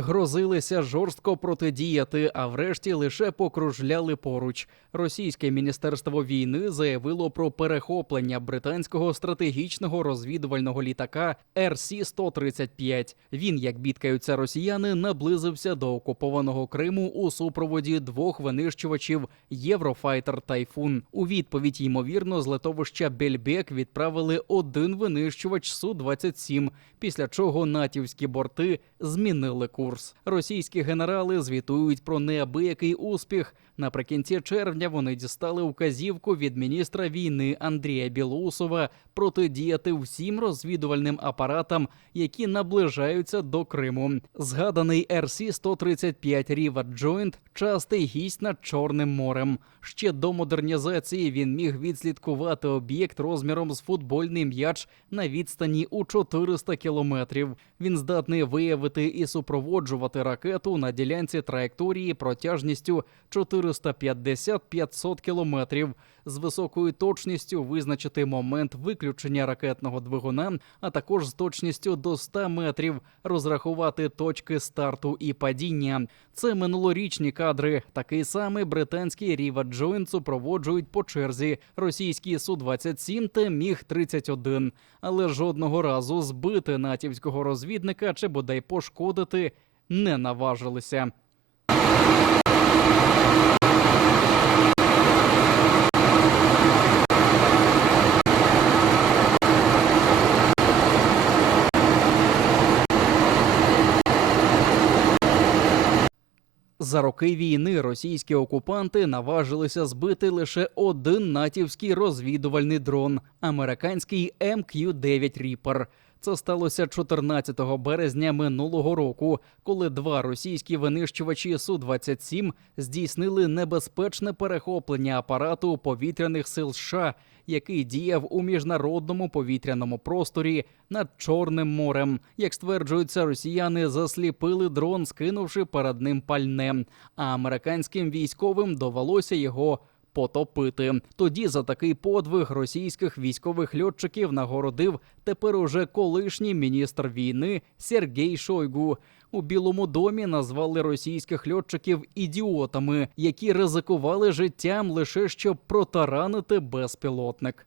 Грозилися жорстко протидіяти, а врешті лише покружляли поруч. Російське міністерство війни заявило про перехоплення британського стратегічного розвідувального літака РС-135. Він, як бідкаються росіяни, наблизився до окупованого Криму у супроводі двох винищувачів Єврофайтер Тайфун. У відповідь, ймовірно, з летовища Бельбек відправили один винищувач су 27 після чого натівські борти змінили курс. Російські генерали звітують про неабиякий успіх. Наприкінці червня вони дістали указівку від міністра війни Андрія Білоусова протидіяти всім розвідувальним апаратам, які наближаються до Криму. Згаданий РС-135 Ріва Джойнт частий гість над Чорним морем. Ще до модернізації він міг відслідкувати об'єкт розміром з футбольний м'яч на відстані у 400 кілометрів. Він здатний виявити і супроводжувати ракету на ділянці траєкторії протяжністю 450-500 кілометрів. З високою точністю визначити момент виключення ракетного двигуна, а також з точністю до 100 метрів розрахувати точки старту і падіння. Це минулорічні кадри. Такий самий британський Ріва Джойнт супроводжують по черзі російські су 27 та міг 31 але жодного разу збити натівського розвідника чи бодай пошкодити не наважилися. За роки війни російські окупанти наважилися збити лише один натівський розвідувальний дрон американський МК-9 Reaper. Це сталося 14 березня минулого року, коли два російські винищувачі су 27 здійснили небезпечне перехоплення апарату повітряних сил США, який діяв у міжнародному повітряному просторі над Чорним морем. Як стверджуються, росіяни засліпили дрон, скинувши перед ним пальне. А американським військовим довелося його потопити. Тоді за такий подвиг російських військових льотчиків нагородив тепер уже колишній міністр війни Сергій Шойгу. У Білому домі назвали російських льотчиків ідіотами, які ризикували життям лише щоб протаранити безпілотник.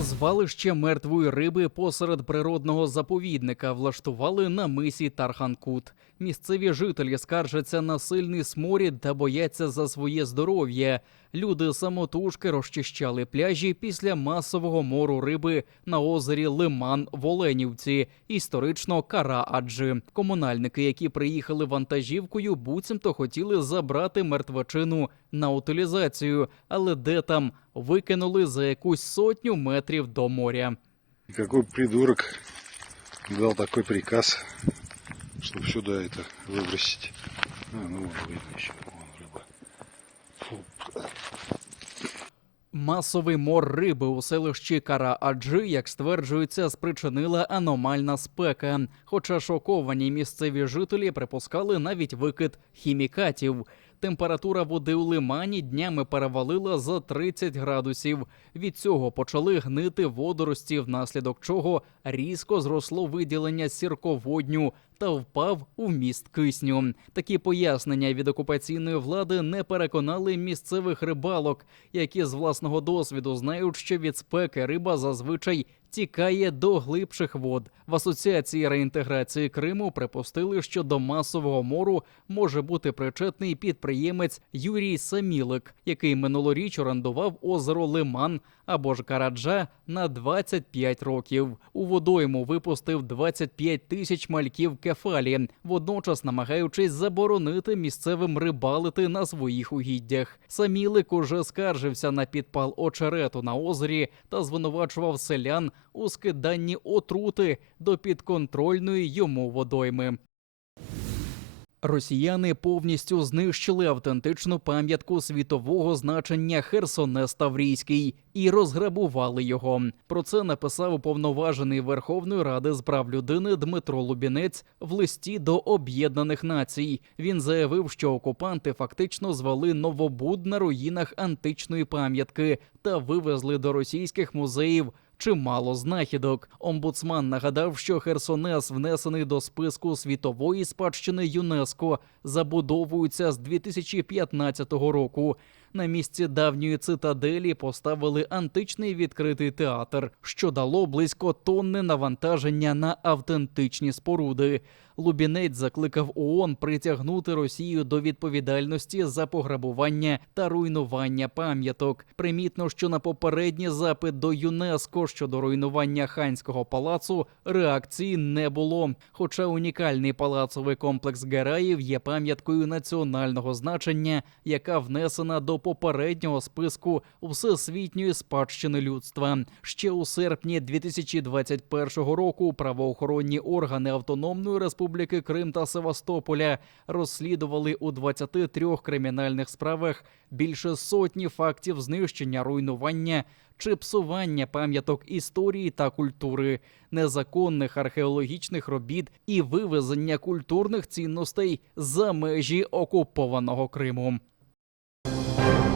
Звалище мертвої риби посеред природного заповідника влаштували на мисі Тарханкут. Місцеві жителі скаржаться на сильний сморід та бояться за своє здоров'я. Люди самотужки розчищали пляжі після масового мору риби на озері Лиман в Оленівці, історично Кара-Аджи. Комунальники, які приїхали вантажівкою, буцімто хотіли забрати мертвечину на утилізацію, але де там викинули за якусь сотню метрів до моря. Какой придурок дал такой приказ, чтобы сюда это выбросить. А, ну вон видно еще, вон рыба. Фу. Масовий мор риби у селищі Кара-Аджи, як стверджується, спричинила аномальна спека. Хоча шоковані місцеві жителі припускали навіть викид хімікатів. Температура води у лимані днями перевалила за 30 градусів. Від цього почали гнити водорості, внаслідок чого різко зросло виділення сірководню та впав у міст кисню. Такі пояснення від окупаційної влади не переконали місцевих рибалок, які з власного досвіду знають, що від спеки риба зазвичай тікає до глибших вод. В асоціації реінтеграції Криму припустили, що до масового мору може бути причетний підприємець Юрій Самілик, який минулоріч орендував озеро Лиман або ж Караджа на 25 років. У водойму випустив 25 тисяч мальків кефалі, водночас намагаючись заборонити місцевим рибалити на своїх угіддях. Самілик уже скаржився на підпал очерету на озері та звинувачував селян у скиданні отрути до підконтрольної йому водойми. Росіяни повністю знищили автентичну пам'ятку світового значення Херсонес Таврійський і розграбували його. Про це написав уповноважений Верховної Ради з прав людини Дмитро Лубінець в листі до Об'єднаних Націй. Він заявив, що окупанти фактично звели новобуд на руїнах античної пам'ятки та вивезли до російських музеїв чимало знахідок. Омбудсман нагадав, що Херсонес внесений до списку світової спадщини ЮНЕСКО, забудовується з 2015 року. На місці давньої цитаделі поставили античний відкритий театр, що дало близько тонни навантаження на автентичні споруди. Лубінець закликав ООН притягнути Росію до відповідальності за пограбування та руйнування пам'яток. Примітно, що на попередній запит до ЮНЕСКО щодо руйнування ханського палацу реакції не було. Хоча унікальний палацовий комплекс Гераїв є пам'яткою національного значення, яка внесена до попереднього списку всесвітньої спадщини людства. Ще у серпні 2021 року правоохоронні органи Автономної Республіки Крим та Севастополя розслідували у 23 кримінальних справах більше сотні фактів знищення, руйнування чи псування пам'яток історії та культури, незаконних археологічних робіт і вивезення культурних цінностей за межі окупованого Криму. Música